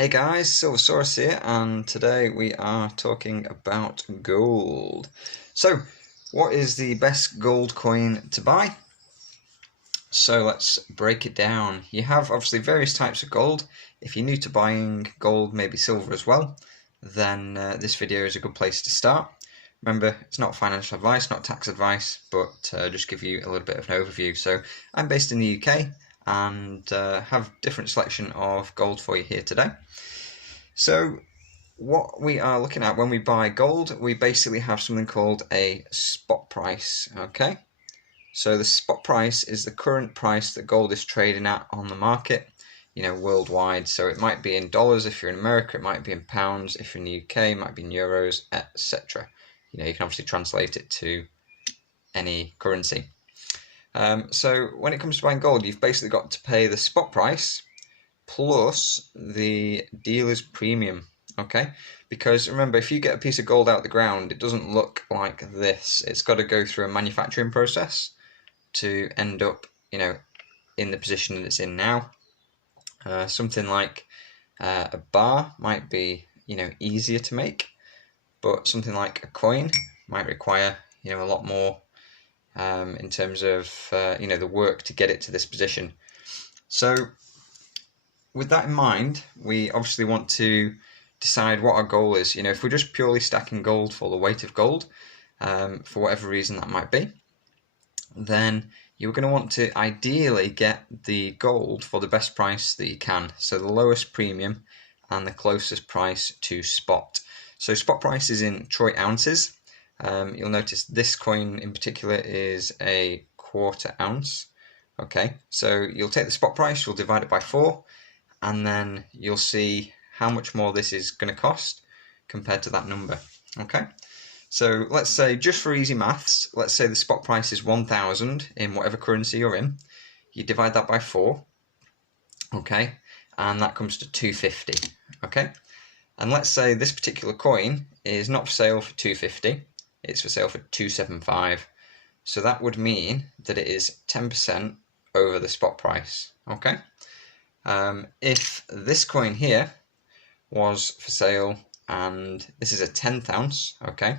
Hey guys, Silver here, and today we are talking about gold. So, what is the best gold coin to buy? So let's break it down. You have obviously various types of gold. If you're new to buying gold, maybe silver as well, then this video is a good place to start. Remember, it's not financial advice, not tax advice, but just give you a little bit of an overview. So I'm based in the UK and have different selection of gold for you here today. So what we are looking at when we buy gold, we basically have something called a spot price, okay? So the spot price is the current price that gold is trading at on the market, worldwide. So it might be in dollars if you're in America, it might be in pounds if you're in the UK, it might be in euros, etc. You can obviously translate it to any currency. So when it comes to buying gold, you've basically got to pay the spot price plus the dealer's premium, okay? Because remember, if you get a piece of gold out of the ground, it doesn't look like this. It's got to go through a manufacturing process to end up, in the position that it's in now. Something like a bar might be, easier to make, but something like a coin might require, a lot more in terms of, the work to get it to this position. So with that in mind, we obviously want to decide what our goal is. If we're just purely stacking gold for the weight of gold, for whatever reason that might be, then you're going to want to ideally get the gold for the best price that you can. So the lowest premium and the closest price to spot. So spot price is in troy ounces. You'll notice this coin in particular is a 1/4 ounce. Okay, so you'll take the spot price, you'll divide it by 4, and then you'll see how much more this is going to cost compared to that number. Okay, so let's say, just for easy maths, let's say the spot price is 1,000 in whatever currency you're in. You divide that by 4, okay, and that comes to 250. Okay, and let's say this particular coin is not for sale for 250, it's for sale for 275. So that would mean that it is 10% over the spot price. Okay. If this coin here was for sale, and this is a 10th ounce, okay,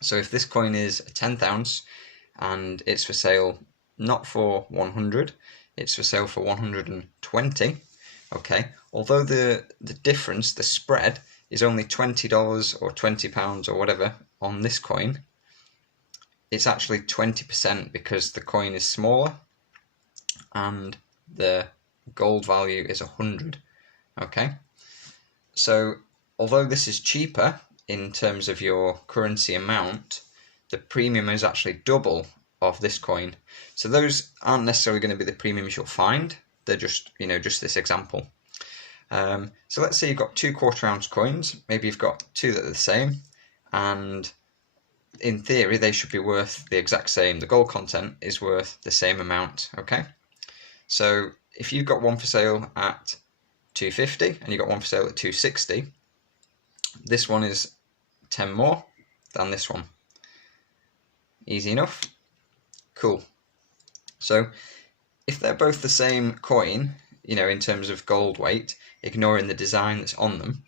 so if this coin is a 10th ounce and it's for sale not for 100, it's for sale for 120, okay, although the difference, the spread, is only $20 or £20 or whatever on this coin, it's actually 20% because the coin is smaller and the gold value is 100. Okay, so although this is cheaper in terms of your currency amount, the premium is actually double of this coin. So those aren't necessarily going to be the premiums you'll find, they're just just this example. So let's say you've got 2 1/4 ounce coins, maybe you've got 2 that are the same, and in theory they should be worth the exact same. The gold content is worth the same amount. Okay, so if you've got one for sale at 250 and you've got one for sale at 260, this one is 10 more than this one. Easy enough. Cool. So if they're both the same coin, in terms of gold weight, ignoring the design that's on them,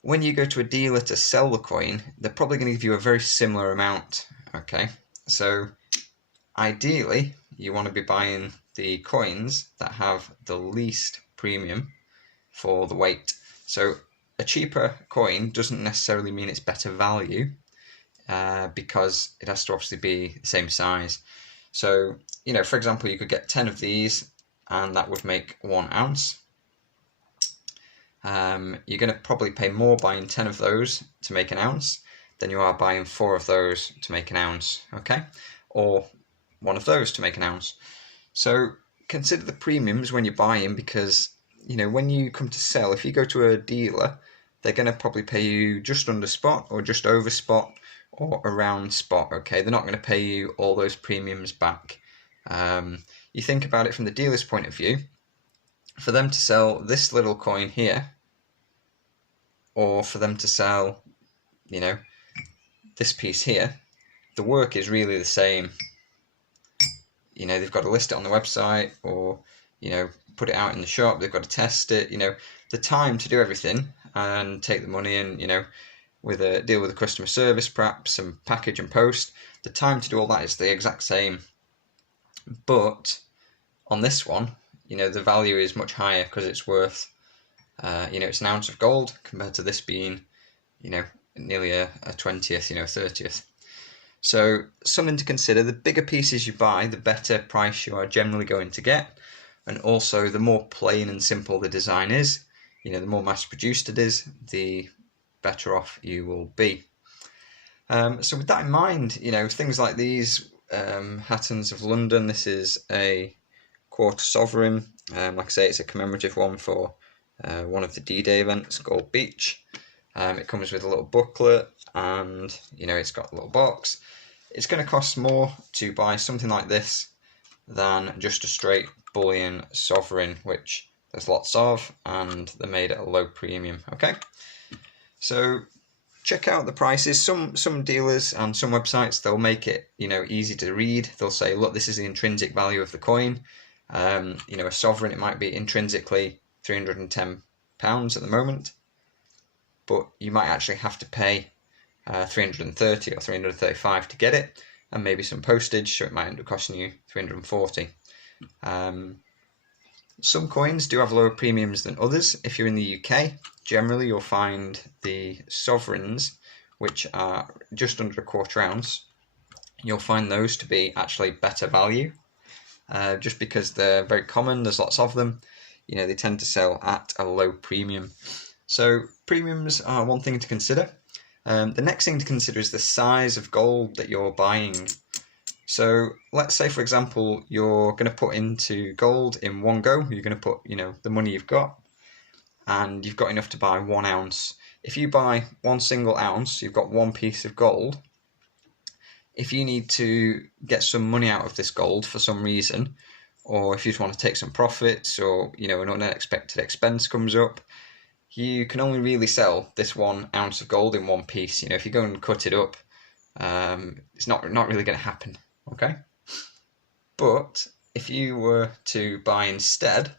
when you go to a dealer to sell the coin, they're probably going to give you a very similar amount. Okay, so ideally you want to be buying the coins that have the least premium for the weight. So a cheaper coin doesn't necessarily mean it's better value, because it has to obviously be the same size. So, for example, you could get 10 of these and that would make 1 ounce. You're going to probably pay more buying 10 of those to make an ounce than you are buying 4 of those to make an ounce, okay? Or 1 of those to make an ounce. So consider the premiums when you're buying, because when you come to sell, if you go to a dealer, they're going to probably pay you just under spot or just over spot or around spot. Okay, they're not going to pay you all those premiums back. You think about it from the dealer's point of view, for them to sell this little coin here, or for them to sell this piece here, the work is really the same. They've got to list it on the website, or put it out in the shop, they've got to test it, you know, the time to do everything and take the money and, you know, deal with the customer service perhaps and package and post, the time to do all that is the exact same. But on this one, you know, the value is much higher because it's worth, you know, it's an ounce of gold compared to this being, you know, nearly a 20th, you know, 30th. So something to consider. The bigger pieces you buy, the better price you are generally going to get. And also the more plain and simple the design is, you know, the more mass produced it is, the better off you will be. So with that in mind, you know, things like these, Hattons of London, this is a quarter sovereign. Like I say, it's a commemorative one for one of the D-Day events, Gold Beach. It comes with a little booklet and, you know, it's got a little box. It's going to cost more to buy something like this than just a straight bullion sovereign, which there's lots of, and they're made at a low premium. Okay, so check out the prices. Some dealers and some websites, they'll make it, you know, easy to read. They'll say, look, this is the intrinsic value of the coin. You know, a sovereign, it might be intrinsically £310 at the moment, but you might actually have to pay 330 or 335 to get it, and maybe some postage, so it might end up costing you 340. Some coins do have lower premiums than others. If you're in the UK, generally you'll find the sovereigns, which are just under a quarter ounce, you'll find those to be actually better value, just because they're very common, there's lots of them, you know, they tend to sell at a low premium. So premiums are one thing to consider. The next thing to consider is the size of gold that you're buying. So let's say, for example, you're going to put into gold in one go. You're going to put, you know, the money you've got, and you've got enough to buy 1 ounce. If you buy one single ounce, you've got one piece of gold. If you need to get some money out of this gold for some reason, or if you just want to take some profits, or, you know, an unexpected expense comes up, you can only really sell this 1 ounce of gold in one piece. You know, if you go and cut it up, it's not really going to happen. Okay, but if you were to buy instead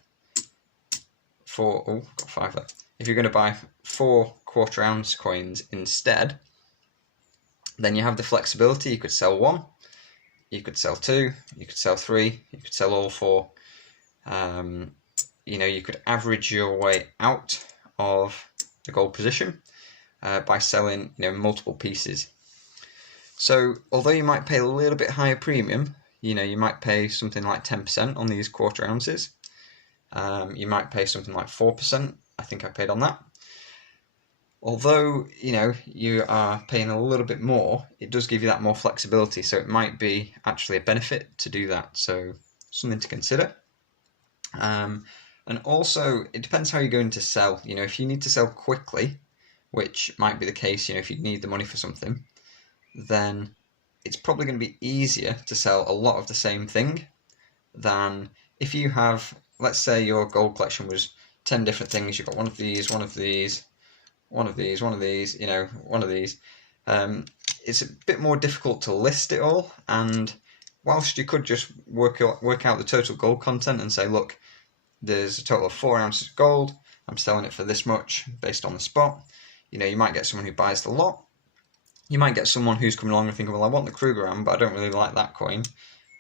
got 5 there. If you're going to buy 4 quarter ounce coins instead, then you have the flexibility. You could sell 1, you could sell 2, you could sell 3, you could sell all 4. You know, you could average your way out of the gold position by selling, you know, multiple pieces. So although you might pay a little bit higher premium, you know, you might pay something like 10% on these quarter ounces. You might pay something like 4%. I think I paid on that. Although, you know, you are paying a little bit more, it does give you that more flexibility. So it might be actually a benefit to do that. So something to consider. And also, it depends how you're going to sell. You know, if you need to sell quickly, which might be the case, you know, if you need the money for something, then it's probably going to be easier to sell a lot of the same thing than if you have, let's say your gold collection was 10 different things. You've got one of these, one of these, one of these, one of these, you know, one of these. It's a bit more difficult to list it all, and whilst you could just work out the total gold content and say, look, there's a total of 4 ounces of gold, I'm selling it for this much based on the spot. You know, you might get someone who buys the lot. You might get someone who's coming along and thinking, well, I want the Krugerrand, but I don't really like that coin,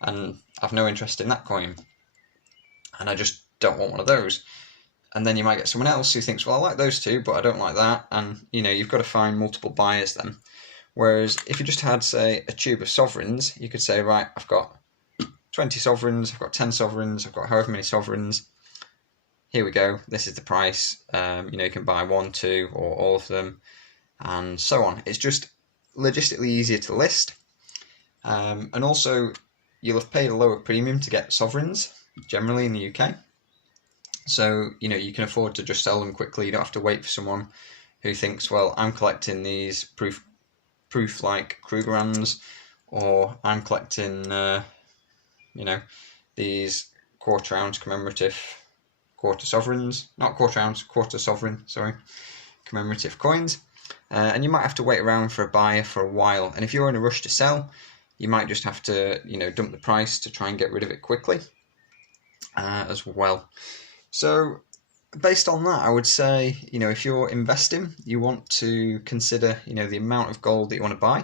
and I've no interest in that coin, and I just don't want one of those. And then you might get someone else who thinks, well, I like those two, but I don't like that, and, you know, you've got to find multiple buyers then. Whereas if you just had, say, a tube of sovereigns, you could say, right, I've got 20 sovereigns, I've got 10 sovereigns, I've got however many sovereigns. Here we go, this is the price. You know, you can buy 1, 2, or all of them, and so on. It's just logistically easier to list, and also you'll have paid a lower premium to get sovereigns generally in the UK, so you know, you can afford to just sell them quickly. You don't have to wait for someone who thinks, well, I'm collecting these proof like Krugerrands, or I'm collecting you know, these quarter ounce commemorative quarter sovereign, sorry, commemorative coins. And you might have to wait around for a buyer for a while. And if you're in a rush to sell, you might just have to, you know, dump the price to try and get rid of it quickly as well. So based on that, I would say, if you're investing, you want to consider, the amount of gold that you want to buy,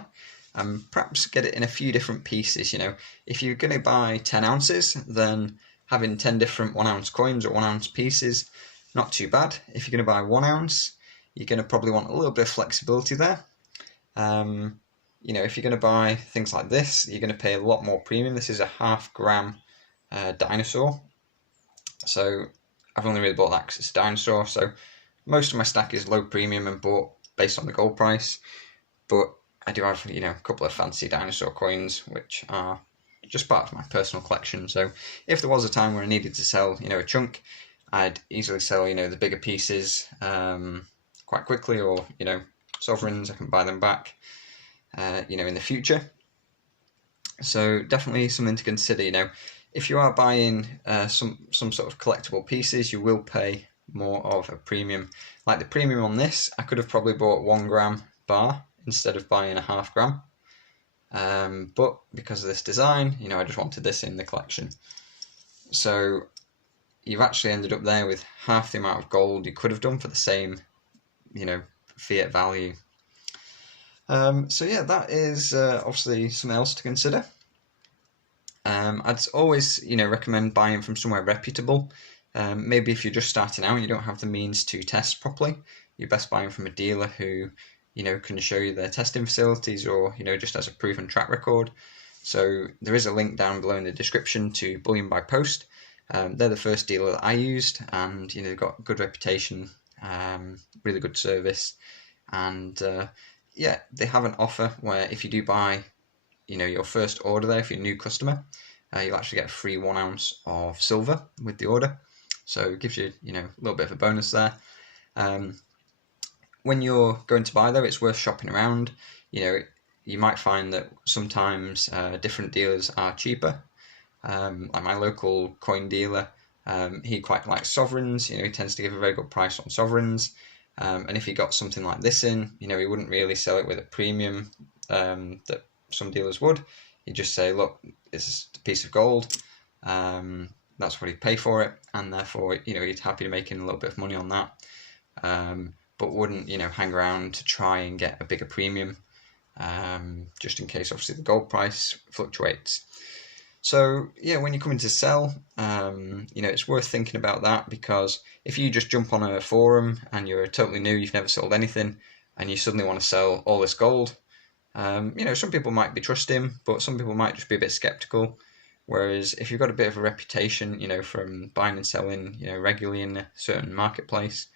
and perhaps get it in a few different pieces. If you're going to buy 10 ounces, then having 10 different 1 ounce coins or 1 ounce pieces, not too bad. If you're going to buy 1 ounce, you're going to probably want a little bit of flexibility there. If you're going to buy things like this, you're going to pay a lot more premium. This is a 0.5 gram dinosaur. So I've only really bought that because it's a dinosaur. So most of my stack is low premium and bought based on the gold price. But I do have, a couple of fancy dinosaur coins, which are just part of my personal collection. So if there was a time where I needed to sell, a chunk, I'd easily sell, the bigger pieces quite quickly, or, sovereigns, I can buy them back, in the future. So definitely something to consider. If you are buying some sort of collectible pieces, you will pay more of a premium. Like the premium on this, I could have probably bought 1 gram bar instead of buying a 0.5 gram. But because of this design, I just wanted this in the collection. So you've actually ended up there with half the amount of gold you could have done for the same, fiat value. So yeah, that is obviously something else to consider. I'd always, recommend buying from somewhere reputable. Maybe if you're just starting out and you don't have the means to test properly, you're best buying from a dealer who, can show you their testing facilities, or, just has a proven track record. So there is a link down below in the description to Bullion by Post. They're the first dealer that I used, and, they've got a good reputation, really good service, and yeah, they have an offer where if you do buy your first order there, if you're a new customer, you'll actually get a free 1 ounce of silver with the order. So it gives you, a little bit of a bonus there. When you're going to buy though, it's worth shopping around. You might find that sometimes different dealers are cheaper. Like my local coin dealer, he quite likes sovereigns. He tends to give a very good price on sovereigns. And if he got something like this in, he wouldn't really sell it with a premium that some dealers would. He'd just say, look, it's a piece of gold, that's what he'd pay for it, and therefore, he'd happy to making a little bit of money on that, but wouldn't, hang around to try and get a bigger premium, just in case, obviously, the gold price fluctuates. So, yeah, when you're coming to sell, it's worth thinking about that, because if you just jump on a forum and you're totally new, you've never sold anything, and you suddenly want to sell all this gold, some people might be trusting, but some people might just be a bit skeptical. Whereas if you've got a bit of a reputation, from buying and selling, regularly in a certain marketplace,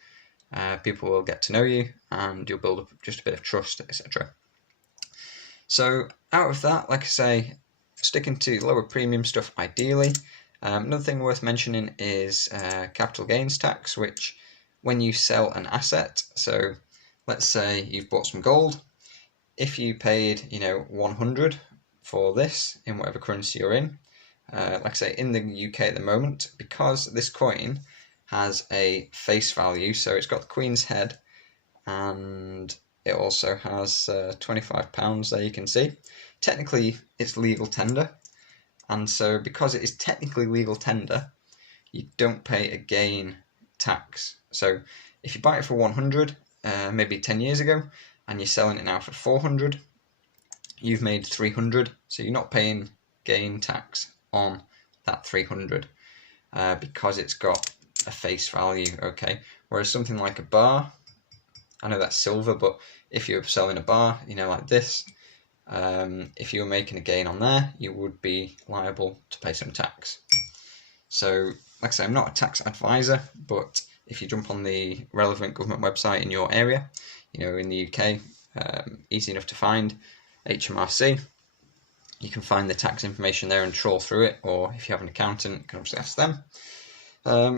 people will get to know you, and you'll build up just a bit of trust, etc. So out of that, like I say, sticking to lower premium stuff ideally. Another thing worth mentioning is capital gains tax, which when you sell an asset, so let's say you've bought some gold, if you paid 100 for this in whatever currency you're in, like I say, in the UK at the moment, because this coin has a face value, so it's got the Queen's head, and it also has £25 there, you can see. Technically, it's legal tender, and so because it is technically legal tender, you don't pay a gain tax. So if you buy it for 100, maybe 10 years ago, and you're selling it now for 400, you've made 300, so you're not paying gain tax on that 300 because it's got a face value, okay? Whereas something like a bar, I know that's silver, but if you're selling a bar, like this, if you were making a gain on there, you would be liable to pay some tax. So, like I say, I'm not a tax advisor, but if you jump on the relevant government website in your area, in the UK, easy enough to find, HMRC, you can find the tax information there and trawl through it, or if you have an accountant, you can obviously ask them.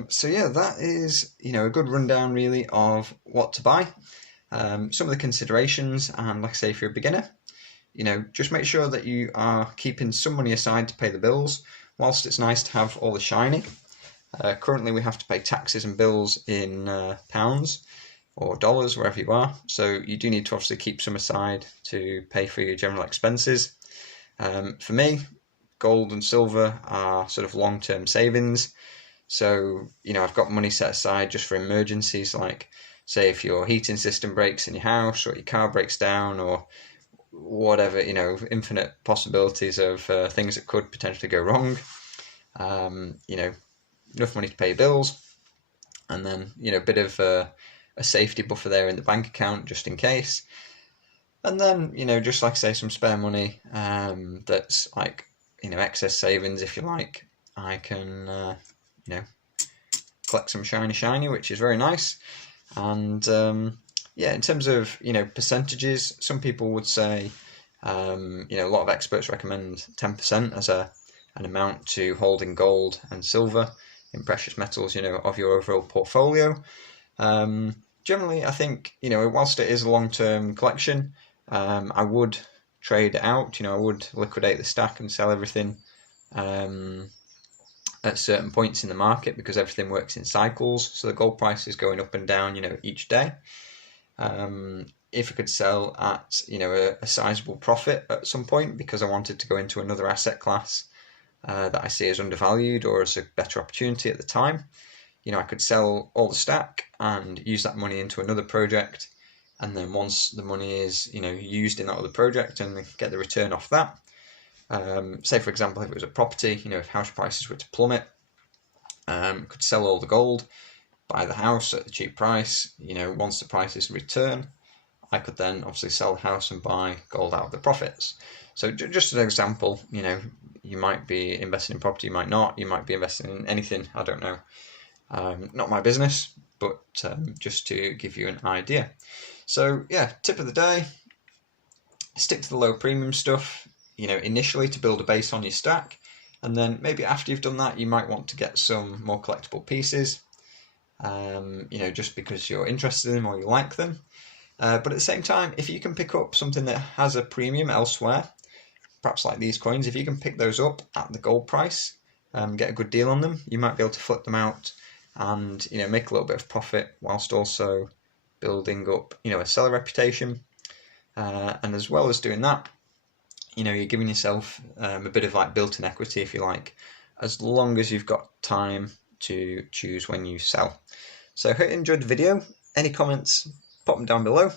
So yeah, that is, a good rundown really of what to buy. Some of the considerations, and like I say, if you're a beginner, just make sure that you are keeping some money aside to pay the bills. Whilst it's nice to have all the shiny, currently we have to pay taxes and bills in pounds or dollars, wherever you are. So you do need to obviously keep some aside to pay for your general expenses. For me, gold and silver are sort of long-term savings. So, you know, I've got money set aside just for emergencies, like say if your heating system breaks in your house or your car breaks down or whatever, you know, infinite possibilities of things that could potentially go wrong. You know, enough money to pay bills, and then, you know, a bit of a safety buffer there in the bank account just in case. And then, you know, just like I say, some spare money that's like, you know, excess savings, if you like. I can, you know, collect some shiny, which is very nice. And yeah, in terms of, you know, percentages, some people would say, you know, a lot of experts recommend 10% as an amount to hold in gold and silver, in precious metals, you know, of your overall portfolio. Generally, I think, you know, whilst it is a long-term collection, I would trade it out. You know, I would liquidate the stack and sell everything at certain points in the market, because everything works in cycles. So the gold price is going up and down, you know, each day. If I could sell at, you know, a sizable profit at some point because I wanted to go into another asset class that I see as undervalued or as a better opportunity at the time, you know, I could sell all the stack and use that money into another project. And then once the money is, you know, used in that other project and get the return off that, say for example, if it was a property, you know, if house prices were to plummet, could sell all the gold, buy the house at a cheap price. You know, once the prices return, I could then obviously sell the house and buy gold out of the profits. So just as an example, you know, you might be investing in property, you might not, you might be investing in anything, I don't know. Not my business, but just to give you an idea. So yeah, tip of the day, stick to the low premium stuff, you know, initially to build a base on your stack, and then maybe after you've done that, you might want to get some more collectible pieces, you know, just because you're interested in them or you like them. But at the same time, if you can pick up something that has a premium elsewhere, perhaps like these coins, if you can pick those up at the gold price, get a good deal on them, you might be able to flip them out and, you know, make a little bit of profit whilst also building up, you know, a seller reputation. And as well as doing that, you know, you're giving yourself a bit of like built-in equity, if you like, as long as you've got time to choose when you sell. So I hope you enjoyed the video. Any comments, pop them down below.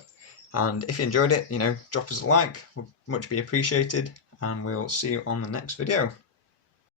And if you enjoyed it, you know, drop us a like, would much be appreciated. And we'll see you on the next video.